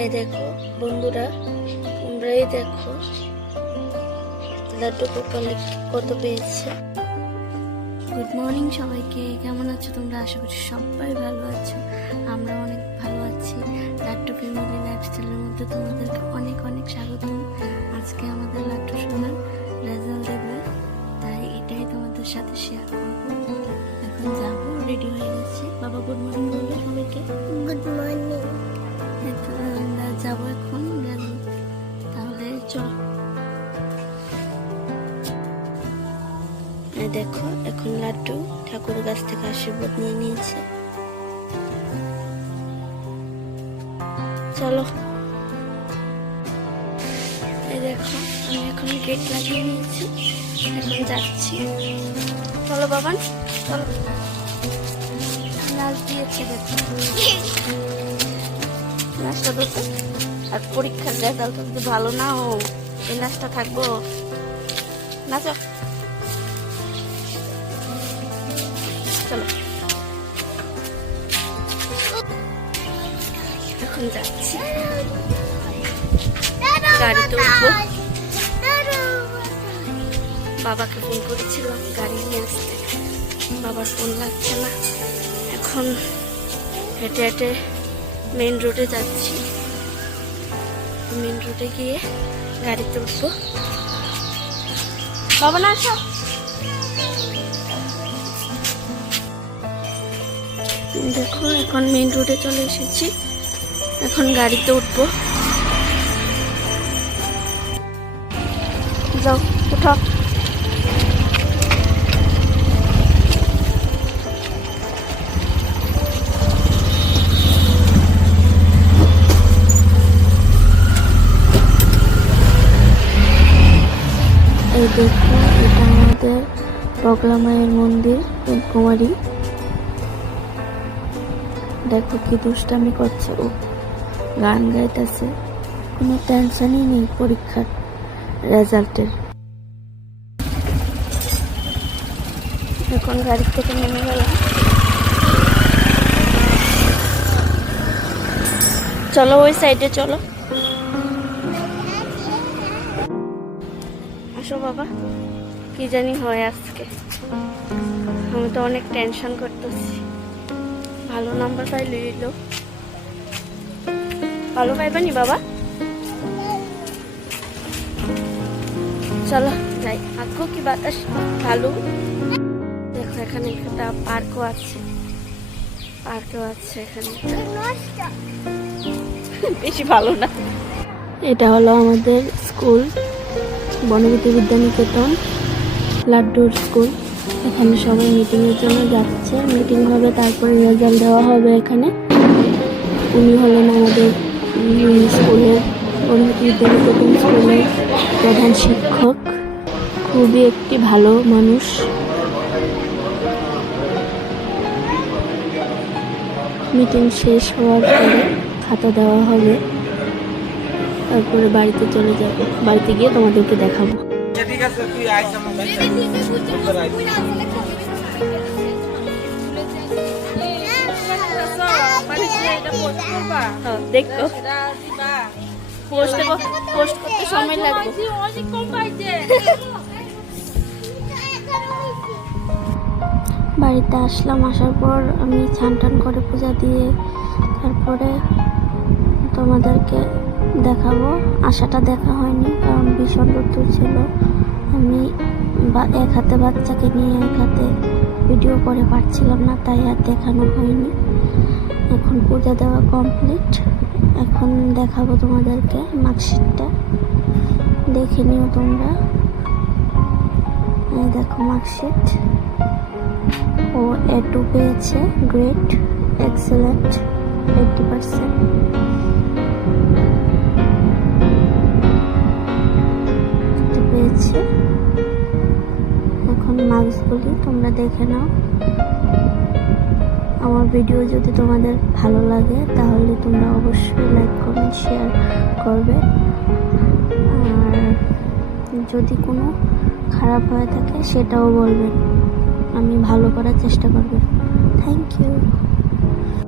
এই দেখো বন্ধুরা, তোমরাই দেখো লাড্ডু গোপাল কত পেয়েছে। গুড মর্নিং সবাইকে, কেমন আছো তোমরা? আশা করছি সবাই ভালো আছো, আমরা অনেক ভালো আছি। লাড্ডু ফ্যামিলি লাইফস্টাইলের মধ্যে তোমাদেরকে অনেক অনেক স্বাগত। আজকে আমাদের লাড্ডু সোনার রেজাল্ট দেবে, তাই এটাই তোমাদের সাথে শেয়ার করবো। এখন যাবো, রেডি হয়ে গেছি। বাবা গুড মর্নিং বলবে সবাইকে। Good morning. আমরা যাবো এখন, তাহলে চল। দেখো এখন লাড্ডু ঠাকুর গাছ থেকে আশীর্বাদ নিয়ে নিয়েছে। চলো, এই দেখো আমি এখন গেট লাগিয়ে নিয়েছি, এখন যাচ্ছি। চলো বাবান, চলো। নাচ দিয়েছে দেখো, নাচটা দেখো। আর পরীক্ষার রেজাল্ট যদি ভালো না ও এই নাচটা থাকবো। নাচো, চলো। এখন যাচ্ছি, গাড়িতে উঠবো। বাবাকে ফোন করেছিলাম গাড়ি নিয়ে আসতে, বাবার ফোন লাগছে না। এখন হেঁটে হেঁটে মেন রোডে যাচ্ছি, মেন রোডে গিয়ে গাড়িতে উঠবো। বাবা না আসো। দেখো এখন মেন রোডে চলে এসেছি, এখন গাড়িতে উঠবো। যাও, উঠো। এই দেখো এটা আমাদের বগলা মায়ের মন্দির, কুমারী। দেখো কি দুষ্টামি করছে, ও গান গাইতেছে, কোনো টেনশনই নেই পরীক্ষার রেজাল্টের। এখন গাড়ি থেকে নেমে গেলাম, চলো ওই সাইডে চলো। আসো বাবা, কি জানি হয় আজকে, আমি তো অনেক টেনশন করতেছি। ভালো নাম্বার পাইলে এলো, ভালো পাইবানি বাবা। চলো যাই, আঁকো কি বাতাস ভালো। দেখো এখানে একটা পার্কও আছে, পার্কও আছে এখানে, বেশি ভালো না। এটা হলো আমাদের স্কুল, বনবতী বিদ্যানিকেতন লাড্ডুর স্কুল। এখানে সবাই মিটিংয়ের জন্য যাচ্ছে, মিটিং হবে, তারপরে রেজাল্ট দেওয়া হবে এখানে। উনি হলেন আমাদের স্কুলের, বনবতী বিদ্যানিকেতন স্কুলের প্রধান শিক্ষক, খুবই একটি ভালো মানুষ। মিটিং শেষ হওয়ার পরে খাতা দেওয়া হবে, তারপরে বাড়িতে চলে যাব, বাড়িতে গিয়ে তোমাদেরকে দেখাবো। দেখো পোস্ট করতে সময় লাগবে। বাড়িতে আসলাম, আসার পর আমি স্নান টান করে পূজা দিয়ে তারপরে তোমাদেরকে দেখাবো। আশাটা দেখা হয়নি কারণ ভীষণ রোদ্দুর ছিল, আমি এক হাতে বাচ্চাকে নিয়ে এক হাতে ভিডিও করে পারছিলাম না, তাই আর দেখানো হয়নি। এখন পূজা দেওয়া কমপ্লিট, এখন দেখাবো তোমাদেরকে মার্কশিটটা, দেখে নিও তোমরা। এই দেখো মার্কশিট, ও A2 পেয়েছে, গ্রেট, এক্সেলেন্ট, 80% পেয়েছে। এখন মার্কসগুলি তোমরা দেখে নাও। আমার ভিডিও যদি তোমাদের ভালো লাগে তাহলে তোমরা অবশ্যই লাইক কমেন্ট শেয়ার করবে, আর যদি কোনো খারাপ হয়ে থাকে সেটাও বলবেন, আমি ভালো করার চেষ্টা করব। Thank you.